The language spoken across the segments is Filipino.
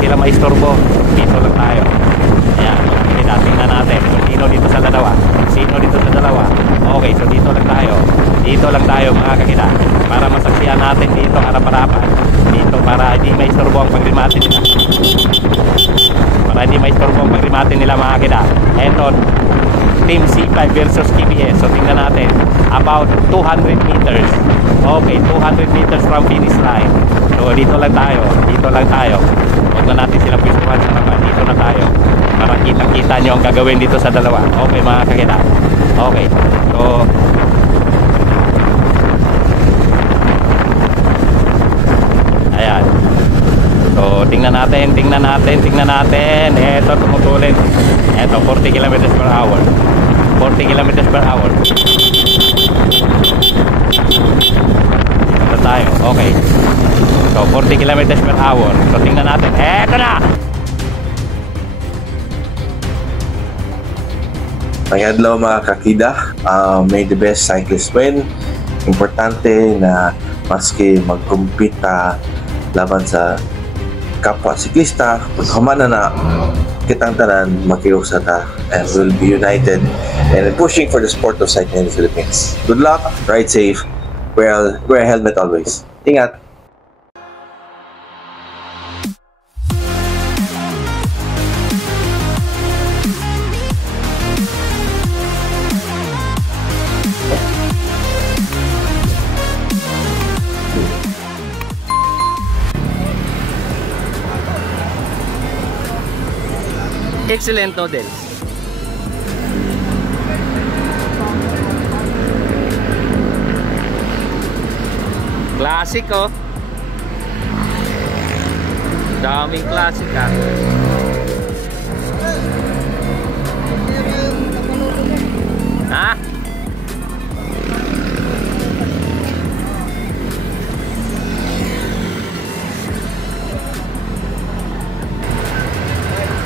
sila maistorbo. Dito lang tayo. Ayan, tingnan natin kung sino dito sa dalawa. Sino dito sa dalawa. Okay, so dito lang tayo. Dito lang tayo mga kakita. Para masaksihan natin dito harap-harapan. Dito para hindi maistorbo ang pagrimate nila. Para hindi maistorbo ang pagrimate nila mga kakita. Eto, Team C5 versus KBS. So tingnan natin. About 200 meters. Okay, 200 meters from finish line. So dito lang tayo. Dito lang tayo. Huwag na natin sila pistuhan sa naman. Dito na tayo. Para kitang-kita nyo ang gagawin dito sa dalawa. Okay mga kakita. Okay. So ayan. So tingnan natin. Eto tumutulin. Eto 40 kilometers per hour. 40 kilometers per hour. Ito tayo. Okay. So 40 kilometers per hour. So tingnan natin. Eto na. Mayadlaw mga kakida, may the best cyclist win. Importante na maski magkumpita laban sa kapwa siklista, pagkamana na kitang tanan makiusa ta and we'll be united and pushing for the sport of cycling in the Philippines. Good luck, ride safe, wear a helmet always. Ingat! Excellent noodles. Classic oh. Daming classic ah. Ha?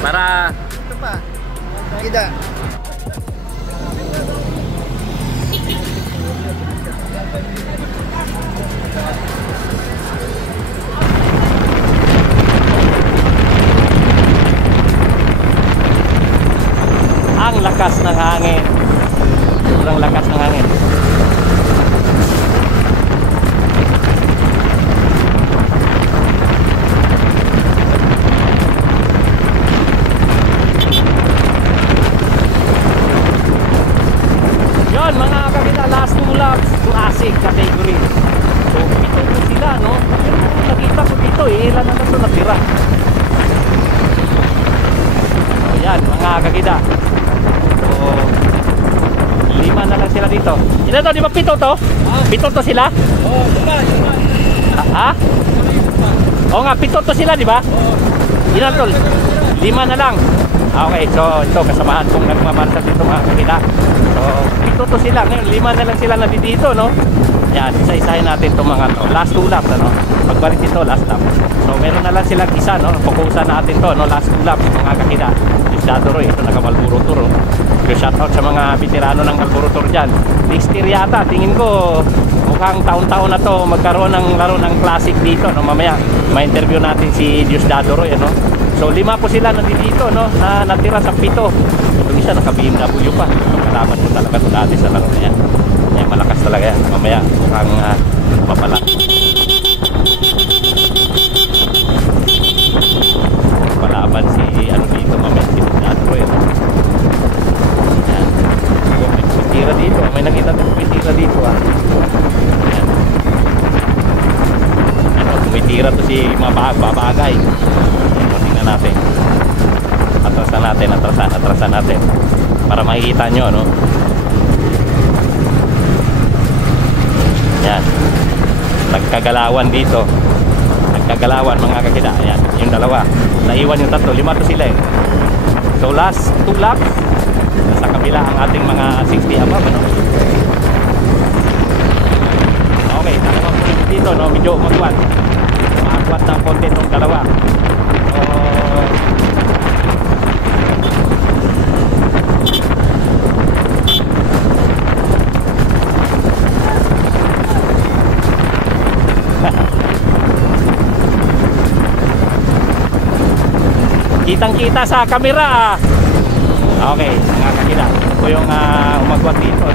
Para pa. Ida. Ang lakas ng hangin. Sobrang lakas ng hangin. Mga kakita, last 2 laps classic category. So pito po sila no. Pero nakita ko dito ilan na ito natira. So yan mga kakita. So 5 na lang sila dito. Ilan to? Di ba pito to? Pito to sila? Oo, lima. Ha? Oo nga, pito to sila di ba? Ilan to? 5 na lang. Okay, so ito kasamahan kong nagmamarsa dito mga kakita. So ito to sila, ngayon 5 na lang sila na dito no. Yan, isa-isahin natin itong mga to. Last 2 laps ano. Pagbalik dito last lap. So meron na lang silang isa no. Fokusan natin to no, last 2 laps mga kakita. Yung Shadow Roy, ito naka-Marlboro Tour. So shoutout sa mga veterano ng Marlboro Tour dyan. Next year yata, tingin ko mukhang taon-taon na to magkaroon ng laro ng classic dito no. Mamaya ma-interview natin si Shadow Roy ano. So 5 po sila nandito no, na natira sa 7. Yung isa naka BMW pa. Kalaban mo talaga ito dati sa laro na yan. Yan, malakas talaga yan. Mamaya mukhang mapala. Palaban si ano dito mamaya si Nato yan. Yan. So, may kumitira dito. May nakita na kumitira dito ah. Yan. Ano, kumitira to si mga babagay. Tingnan natin. Atrasan natin para makikita nyo no. Yan, nagkagalawan dito, mga kakita. Yan, yung dalawa naiwan, yung 3, 5 to sila eh. So last 2 laps nasa kabila ang ating mga 60 above ano. Okay, dalawa po dito no, medyo magwat ng konti itong dalawa. So Kitang-kita sa camera. Okay, mga kakida. Ito po yung umagwat dito.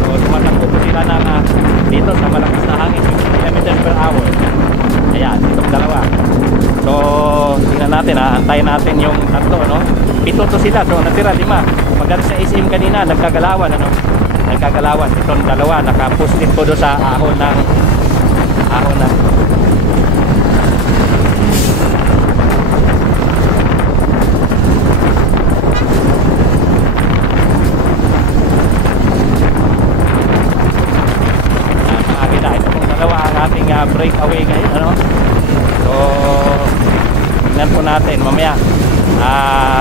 So, tumatakbo po sila ng dito sa malakas na hangin, 50 km per hour. Ayan, itong dalawa. So, tingnan natin antayin natin yung tatlo, no? 7 to sila, so natira 5. Pagdating sa SM kanina, nagkagalawan, ano? Nagkagalawan. Itong dalawa, nakapuslit po doon sa ahon ng breakaway guys, ano? So tingnan po natin mamaya.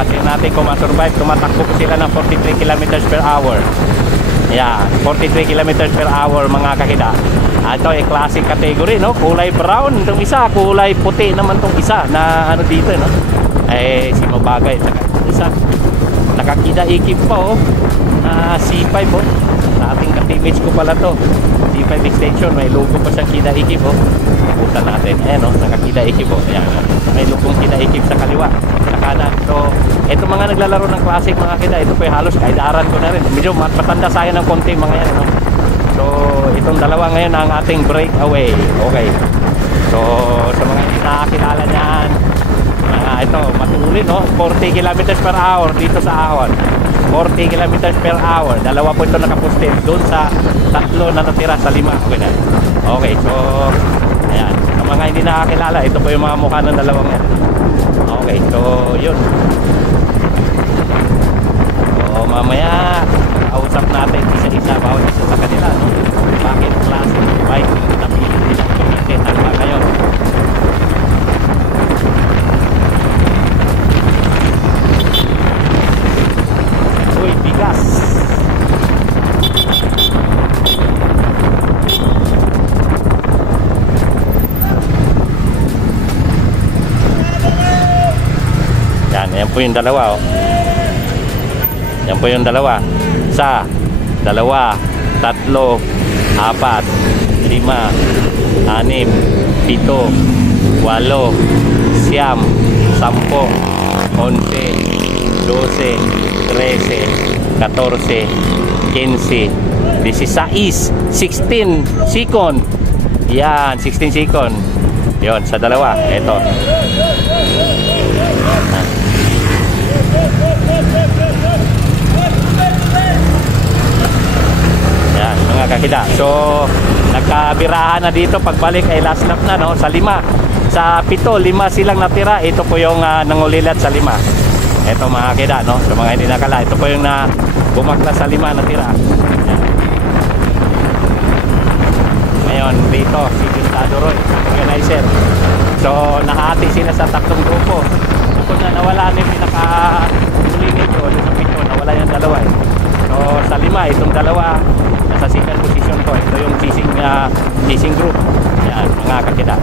Tingnan natin kung ma-survive. Tumatakbo po sila ng 43 km per hour. Yeah, 43 km per hour mga kakida. Ito ay classic category, no? Kulay brown itong isa, kulay puti naman itong isa na ano dito, no? Eh, si Mabagay saka isa. Nakakida ikip pa, oh. C5, oh. Sa ating ka-image ko pala to. C5 extension, may logo pa siyang Kida Ikip, oh. Nakutan natin. Ayan, oh, nakakida Ikip, oh. Ayan, oh. May logong Kida Ikip sa kaliwa, sa kanan. So, ito mga naglalaro ng classic mga kida, ito po yung halos kaidaran ko na rin. Medyo matanda sa akin ng konti mga yan, no? So, itong dalawa ngayon ang ating breakaway. Okay. So, sa mga hindi nakakilala niyan, ito, matulin, no? 40 km per hour dito sa ahon. 40 km per hour. Dalawa po ito nakapustin doon sa tatlo na natira sa 5. Okay na. Okay, so ayan. Sa mga hindi nakakilala, ito po yung mga mukha ng dalawang yan. Okay, so yun. So mamaya kausap natin isa-isa bawat isa sa kanila, no? Bakit classic bike napili nilang gamitin hanggang ngayon? Uy, bigas. Yan po yung dalawa, oh. Yan po yung dalawa. Isa, dalawa, tatlo, 4, 5, 6, 7, 8, 8, 9, 10, 11, 12, 13, 14, 15, 16, 16 second. Yan, 16 second. Yon, sa dalawa. Ito. Yan, mga kakida. So, nagkabirahan na dito. Pagbalik ay last lap na, no? Sa 5. Sa 7, 5 silang natira. Ito po yung nangulilat sa 5. Ito mga kakida, no? Sa mga hindi nakala. Ito po yung bumakla sa 5 natira. Yan. Ngayon, dito, si Gustavo Roy, organizer. So, nakahati sila sa 3 grupo. Kung na nawala na yung pinaka-tuling nito, sa 7, nawala yung dalawa, eh. So, sa 5, itong dalawa, nasa second position ko. Ito yung chasing group. Yan, mga kakida.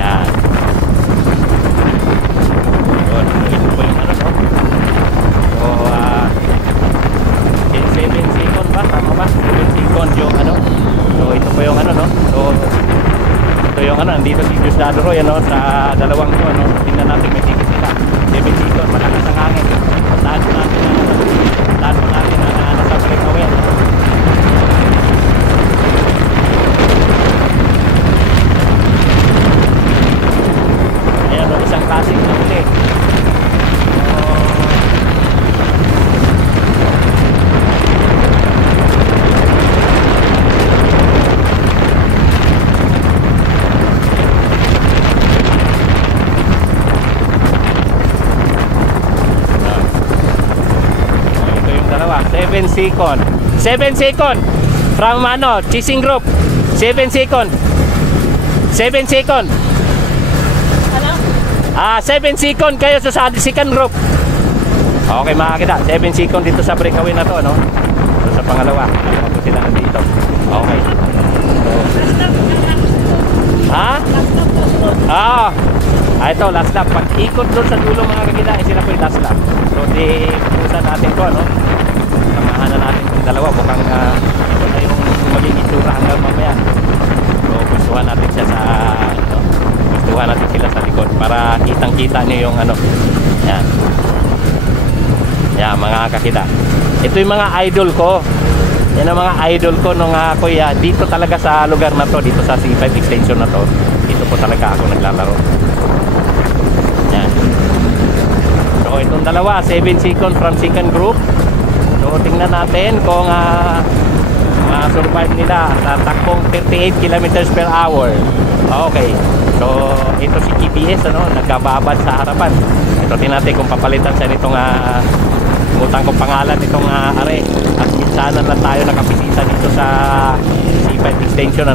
Yan. Yun, ito po yung ano, no? So, 7 second ba? Tama ba? 7 second yung ano. So, ito po yung ano, no? So, ito yung ano, nandito si Gustavo Roy, ano, sa dalawang to, ano. Tingnan natin, may ticket sila. 7 second, malakas ang hangin. Tahan po natin nasa breakaway. Ayan, isang classic na uli. Ito yung dalawa, 7 second. 7 second from ano, chasing group. 7 second. 7 second. 7 second kayo sa second group. Okay mga kita, 7 second dito sa breakaway na to, no? So, sa pangalawa, ako sila dito. Okay. So, ito, last lap. Pag ikot doon sa dulo mga kakita, sila po yung last lap. So, di pusan natin ko, no? Samahan na natin yung dalawa. Mukhang ito na yung maging itsura hanggang mamaya. So, pusuhan natin makikita niyo yung ano. Yan. Yan mga kakida. Ito yung mga idol ko. Yan ang mga idol ko nung ako dito talaga sa lugar na to, dito sa C5 extension na to. Dito po talaga ako naglalaro. Yan. So itong dalawa, 7 seconds from second group. So tingnan natin kung ma-survive nila sa takbong 38 kilometers per hour. Okay. So ito si GPS nagkababad sa harapan. Ito tingnan natin kung papalitan sa nitong mutang kong pangalan itong are. At minsanan lang tayo nakabisita dito sa C5 extension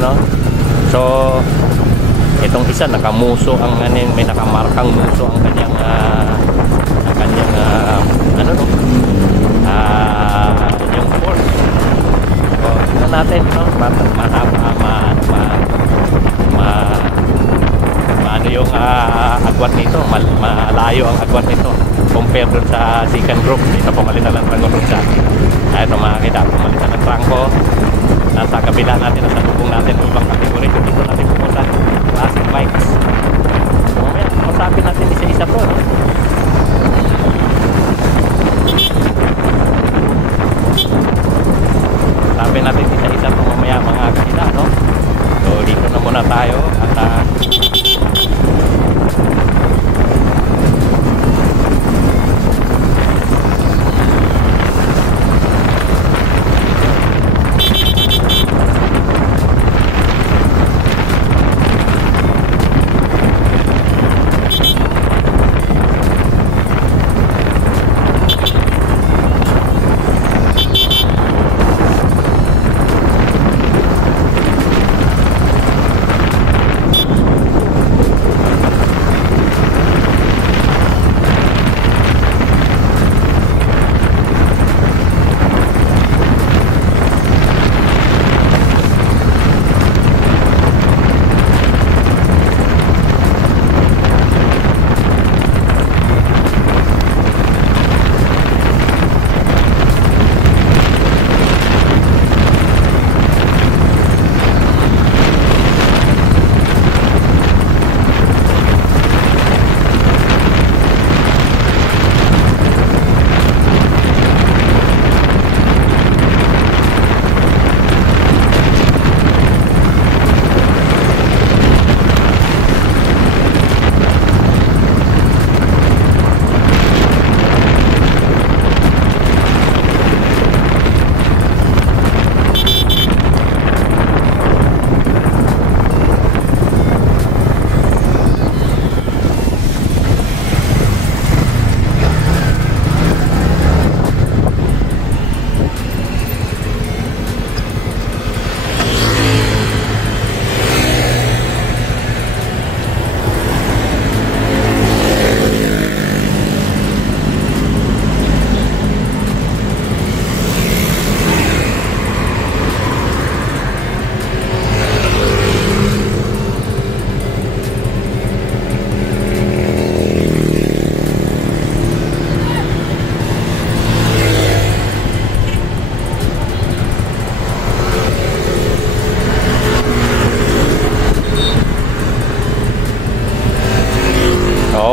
So itong isa nakamuso ang may nakamarkang muso ang kanyang yung force. So tingnan natin ano yung agwat nito, malayo ang agwat nito compare dun sa second group. Dito pumalitan ng trangko siya. Ayun makakita, pumalitan ng trangko. Nasa kabila natin, nasa lubong natin ng ibang kategori. Dito natin pumunta classic bikes. So mamaya, masapin natin isa-isa to. Masapin natin isa-isa to mamaya mga kakita, So dito na muna tayo at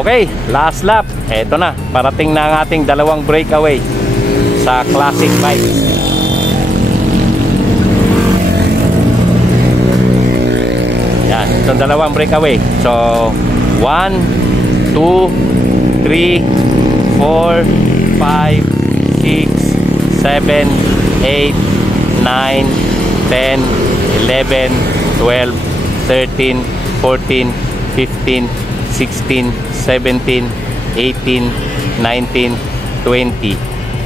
Okay, last lap. Eto na, parating na ang ating dalawang breakaway sa classic bike. Yan, itong dalawang breakaway. So, 1, 2, 3, 4, 5, 6, 7, 8, 9, 10, 11, 12, 13, 14, 15, 16, 17, 18, 19, 20,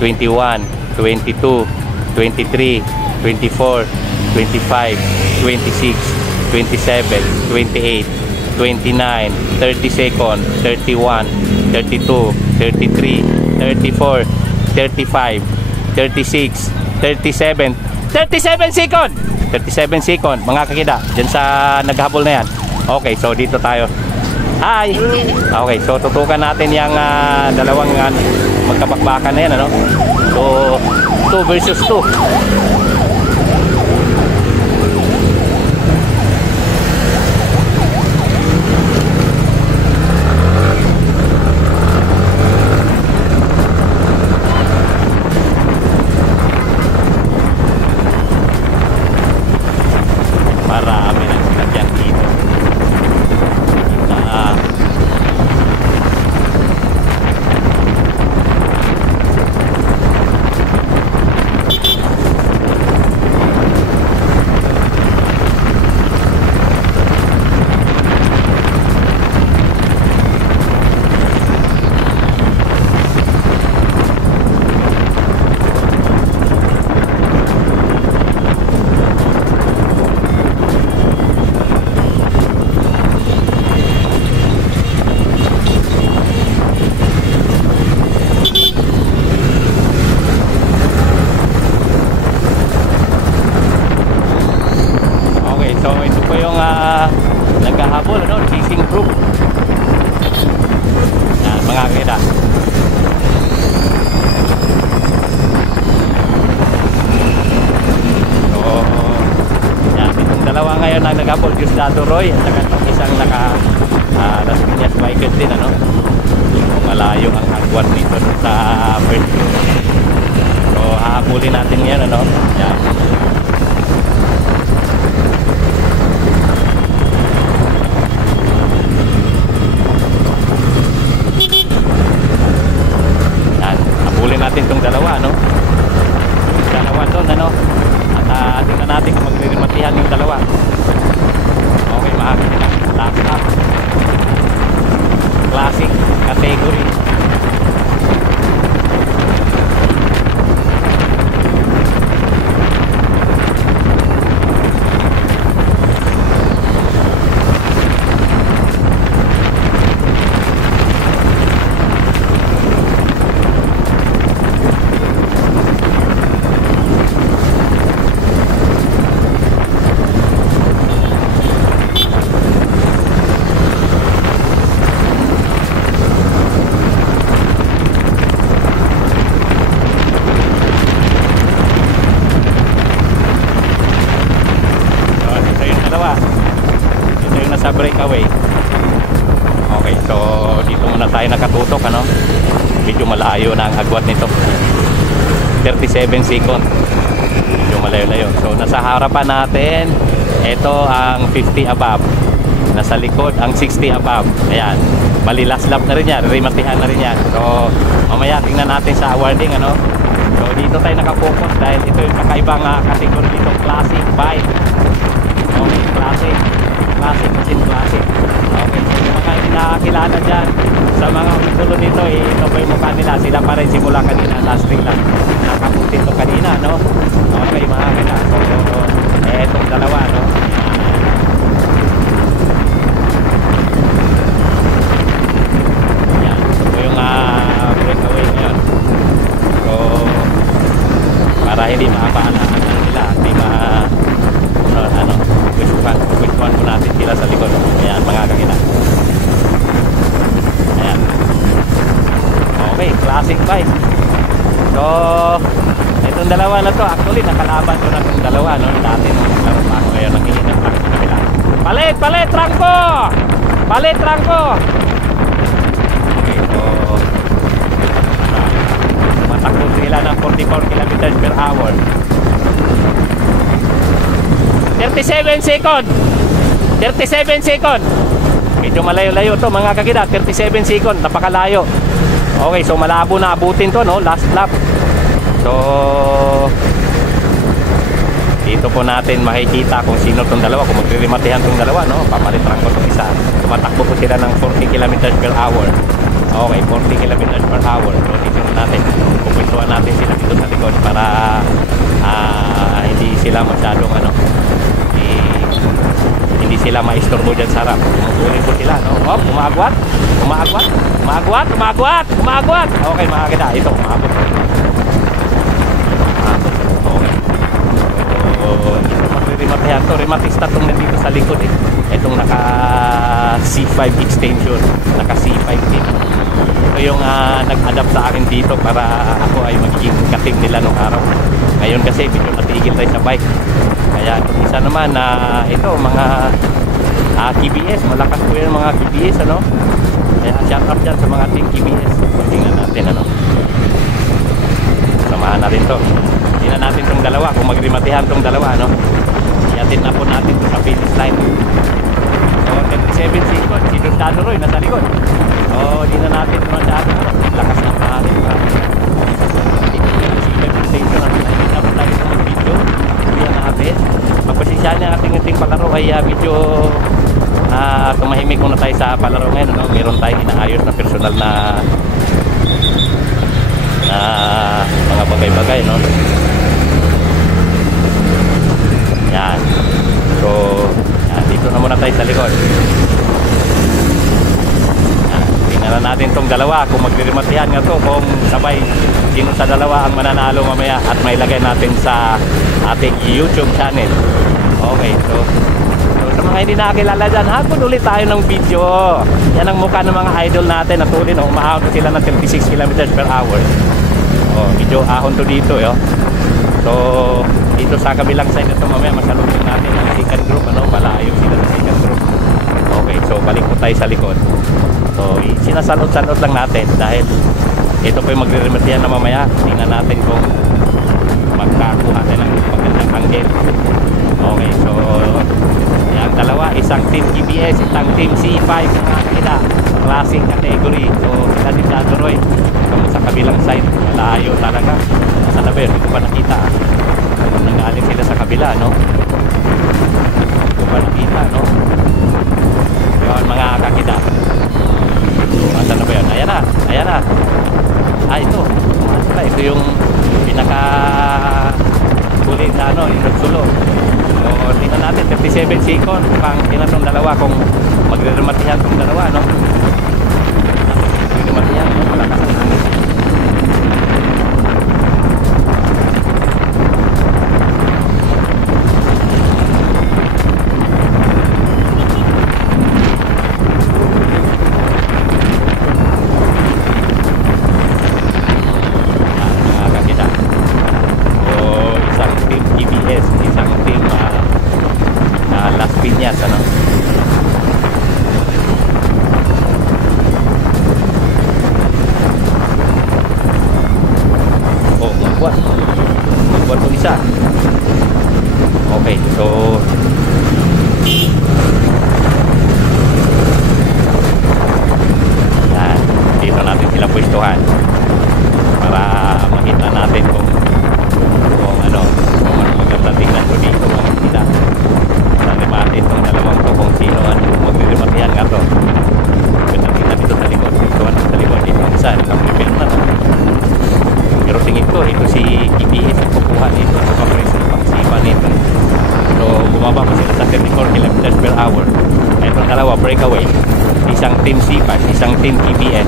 21, 22, 23, 24, 25, 26, 27, 28, 29, 30 seconds, 31, 32, 33, 34, 35, 36, 37, 37 seconds! 37 seconds, mga kakida, dyan sa naghabol na yan. Okay, so dito tayo. Hi! Okay, so tutukan natin yung dalawang magkabakbakan na yan, So, 2 versus 2. naghahabol, ano, chasing group. Yan, mga kakida. So, yan, itong dalawa ngayon ang naghabol, Diosdado Roy, at saka itong isang naka Las Piñas Michael din, ano. Malayo ang hagwan dito sa first group. So, hahabulin natin ngayon, ano. Yan. Habulin natin itong dalawa, no? Yung dalawa doon, ano? At tingnan natin kung magre-rematihan yung dalawa. Okay, mahagin na. Last up. Classic category. Sa breakaway. Okay, so dito muna tayo nakatutok, ano? Medyo malayo na ang agwat nito. 37 second. Medyo malayo-layo. So nasa harapan natin, ito ang 50 above. Nasa likod ang 60 above. Ayan. Bali last lap na rin yan. Rematihan na rin yan. So mamaya tingnan natin sa awarding, ano? So dito tayo nakafocus dahil ito yung kakaibang category dito, classic bike. Okay, classic. Classic, machine classic. Okay, so yung mga nakakilala dyan sa mga ulo nito, ito pa yung mukha nila. Sila pa rin simula kanina, last week lang nakapunti ito kanina, no? Okay, mga kina. So, etong dalawa, no? Yan. So, yung breakaway ngayon. So, para hindi maapaalaan nila, hindi gustuhan po natin sila sa likod. Ayan, mga kakita. Ayan. Okay, classic bike. So, itong dalawa na to, actually nakalaban ko na itong dalawa, no? Dati nung naglaro pa ako, ngayon nangingin ng trangko na nila. Palit trangko! Palit trangko! Okay, so matakbo sila ng 44 kilometers per hour. 37 second. 37 second. Medyo malayo-layo to, mga kakida. 37 second, napakalayo. Okay, so malabo na abutin to, no? Last lap. So dito po natin makikita kung sino tong dalawa, kung magre-rematihan tong dalawa, no? Papalitrang ko tong isa. Tumatakbo po sila ng 40 kilometers per hour. Okay, 40 kilometers per hour. So tingnan natin, pupwestuhan natin sila dito sa likod para hindi sila masyadong, ano, hindi sila maistorbo dyan sa harap. Tumutuloy po sila, no? Oh, umagwat. Okay, mga kita, ito, umabot. Okay. So, ito magre-rematihan to. Rematista itong nandito sa likod, eh. Itong naka C5 extension, naka C5 din. Ito yung nag-adapt sa akin dito para ako ay magiging kating nila nung araw. Ngayon kasi medyo natigil tayo sa bike. Kaya itong isa naman na ito, mga KBS, malakas po yung mga KBS, ano? Kaya shout out dyan sa mga ating KBS. Tingnan natin, ano? Samahan natin to. Tingnan natin itong dalawa, kung magrimatihan itong dalawa, ano? Iatid na po natin sa finish line. So 37 seconds, si Diosdado Roy nasa likod. So di na natin masyado, ano? Lakas ng natin. Nakita po tayo sa mga video. Yan natin. Pagpasensya niya ating palaro ay medyo tumahimik muna tayo sa palaro ngayon, no? Meron tayong inaayos na personal na mga bagay-bagay, no? Yan. So yan, dito na muna tayo sa likod. Tingnan natin tong dalawa kung magre-rematihan nga to, kung sabay sino sa dalawa ang mananalo mamaya, at may lagay natin sa ating YouTube channel. Okay, so sa mga mga hindi nakakilala dyan, hapon ulit tayo ng video. Yan ang mukha ng mga idol natin na tuloy na umahon sila ng 36 kilometers per hour. Medyo ahon to dito So dito sa kabilang side nito mamaya masalubong natin ang second group, malayo sila sa second group. Okay, so balik po tayo sa likod. So sinasalot-salot lang natin dahil ito po yung magre-remedian na mamaya. Tingnan natin kung magkakuha tayo ng magandang angle. Okay, so yung dalawa, isang team GBS, isang team C5 mga kita, classic category. So sila din naturoy sa kabilang side, malayo talaga. Nasa na ba yun? Hindi ko pa nakita. Nanggaling sila sa kabila, no? Hindi ko pa nakita, no? Yun mga kakita. So nasa na ba yun? Ayan na, ayan na. Ito. Ito yung pinaka kulit na yung sulo. So tingnan natin 37 seconds pang tingnan tong dalawa kung magre-rematihan tong dalawa, no? Magre-rematihan, no? Malakas ang hangin. Okay, so yan, dito natin sila pwestuhan para makita natin kung maganda tingnan ko dito mga kita. Nalimatin itong dalawang to kung sino magre-rematihan nga to. Maganda tingnan dito sa likod. Pwestuhan sa likod dito. Isa, nakaprepare na. Pero tingin ko, ito si EBS ang kukuha dito. Papreso pang sipa nito. So bumaba pa sila sa 34 kilometers per hour. Itong dalawa breakaway, isang team C5, isang team EBS.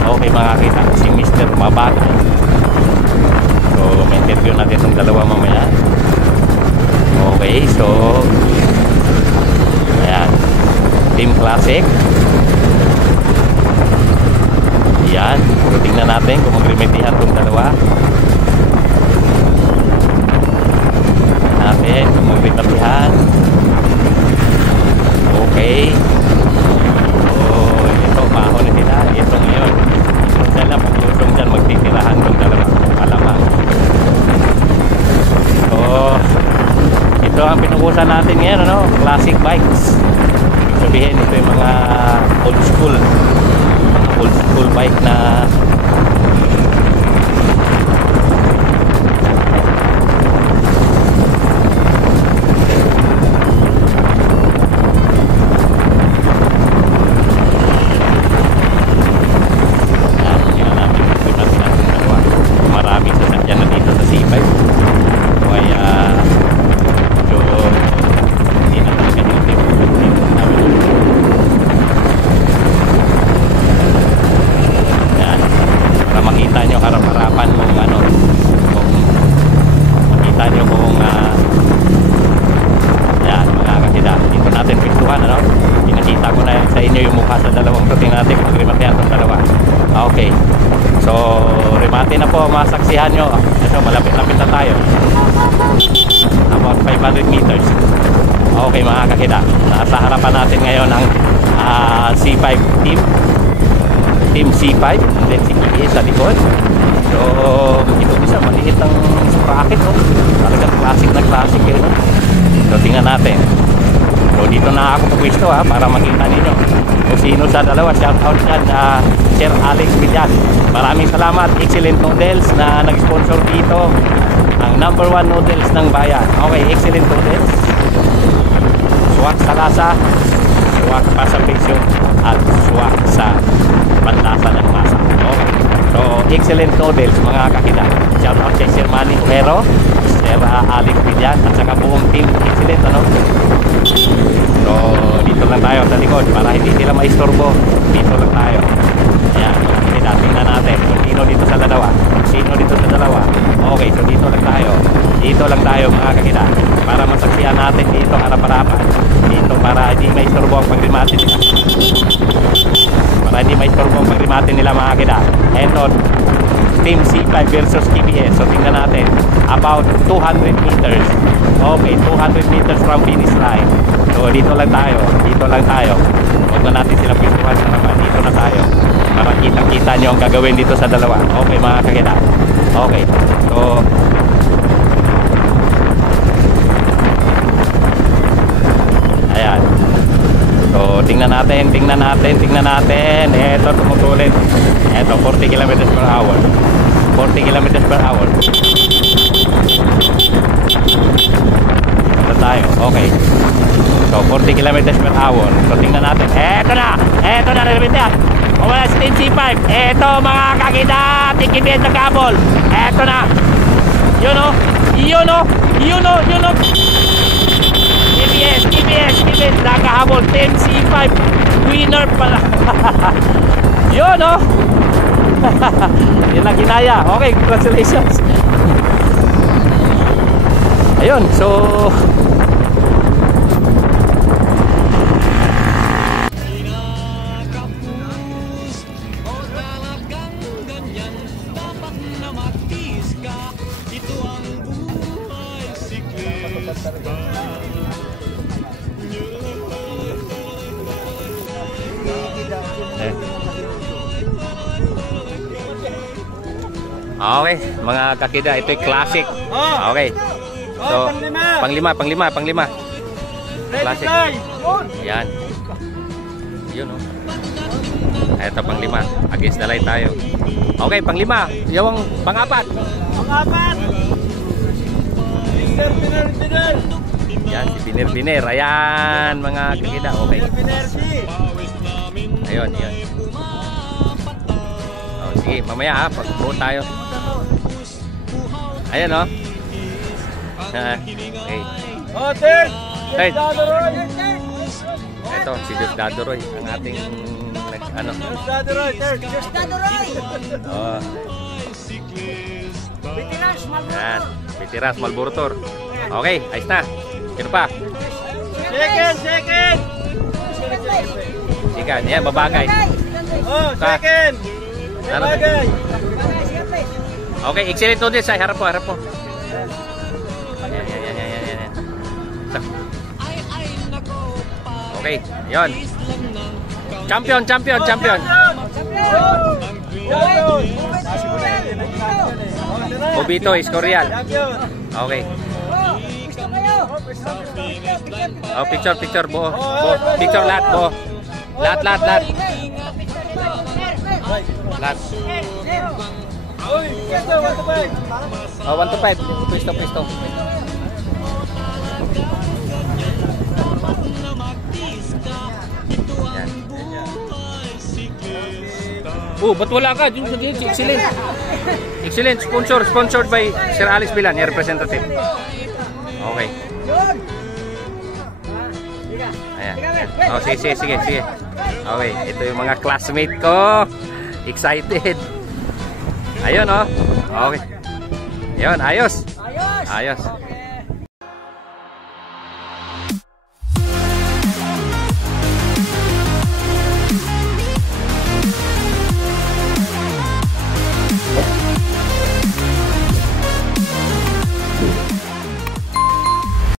Okay mga kita, si Mr. Mabagay. So may interview natin itong dalawa mamaya. Okay, so ayan, team classic. Yan, so tingnan natin kung mag-remedihan itong dalawa natin, kung mag-remedihan. Okay, so ito, mahon na sila. Ito ngayon, sila paglusong dyan, magtitirahan itong dalawa malamang. So ito ang pinukusan natin ngayon, classic bikes. Ibig sabihin, ito yung mga old school bike na maraming sasakyan na dito sa C5. Kaya medyo hindi na talaga dito namin. Para makita nyo harap-harapan kung kung makita nyo kung yan mga kakita, dito natin pistuhan, pinakita ko na sa inyo yung mukha sa dalawang tuting natin kung rematihan itong dalawa. Okay, so remati na po, masaksihan nyo. Ito, malapit-lapit na tayo, about 500 meters. Okay mga kakita, nasa harapan natin ngayon ang C5 Team C5, and then si EBS sa likod. So ito isa, maliit ang sprocket, talagang classic na classic yun. So tingnan natin. So dito na ako pagwisto para makita ninyo kung sino sa dalawa. Shout out dyan Sir Alex Villan. Maraming salamat, Excellent Noodles na nag-sponsor dito, ang #1 noodles ng bayan. Okay, Excellent Noodles, suwak sa lasa, suwak pa sa presyo, at suwak sa panlasa ng masa. Okay, so Excellent Noodles mga kakita. Shout out kay Sir Manny Ojero, Sir Alex Villan, at saka buong team Excellent. So dito lang tayo sa likod para hindi sila maistorbo. Dito lang tayo. Ayan, tingnan natin kung sino dito sa dalawa. sino dito sa dalawa. Okay, so dito lang tayo. Dito lang tayo mga kakida. Para masaksihan natin dito harap-harapan. Dito para hindi may istorbo ang pagrimate nila. Para hindi may istorbo ang pagrimate nila mga kakida. Eto, Team C5 versus KBS. So tingnan natin. About 200 meters. Okay, 200 meters from finish line. So dito lang tayo. Dito lang tayo. Huwag na natin silang pintuhan na naman. Dito na tayo. Para kitang-kita nyo ang gagawin dito sa dalawa. Okay mga kakida. Okay. So ayan. So tingnan natin. Eto tumutulin. Eto 40 kilometers per hour. 40 kilometers per hour. Ito tayo. Okay. So 40 kilometers per hour. So tingnan natin. Eto na rin yan. Wala si Team C5. Eto mga kakida. Tikibit na kabol. Eto na. Yun o. KBS. Nakahabol. Team C5. Winner pala. Yun o. Yan lang ginaya. Okay, congratulations. Ayun, so okay, mga kakida, ito'y classic. Okay. So, panglima. Classic. Yan. Yun o. Ito panglima. Against the light tayo. Okay, panglima. Yung pangapat. Yan, si Biner. Ayan, mga kakida. Okay. Ayun. Oh, sige, mamaya ha, pagbuo tayo. Ayan o. Okay. Third. Ito, si Diosdado Roy, ang ating Veterans Malboro. Okay, ayos na. Sino pa? Second. Ikan, yan, babagay. Second. Babagay. Okay, excellent to this. Harap po. Yan. Okay, yon. Champion. Obito Escorial. Okay. Oh, picture buo. Picture lahat buo. Lahat. Oh, 1 to 5. Pwesto. Yan. Oh, ba't wala ka? Excellent. Sponsored by Sir Alex Bilan, your representative. Okay. Ayan. Oh, sige. Okay, ito yung mga classmate ko. Excited. Ayun, oh. Okay. Ayun, ayos.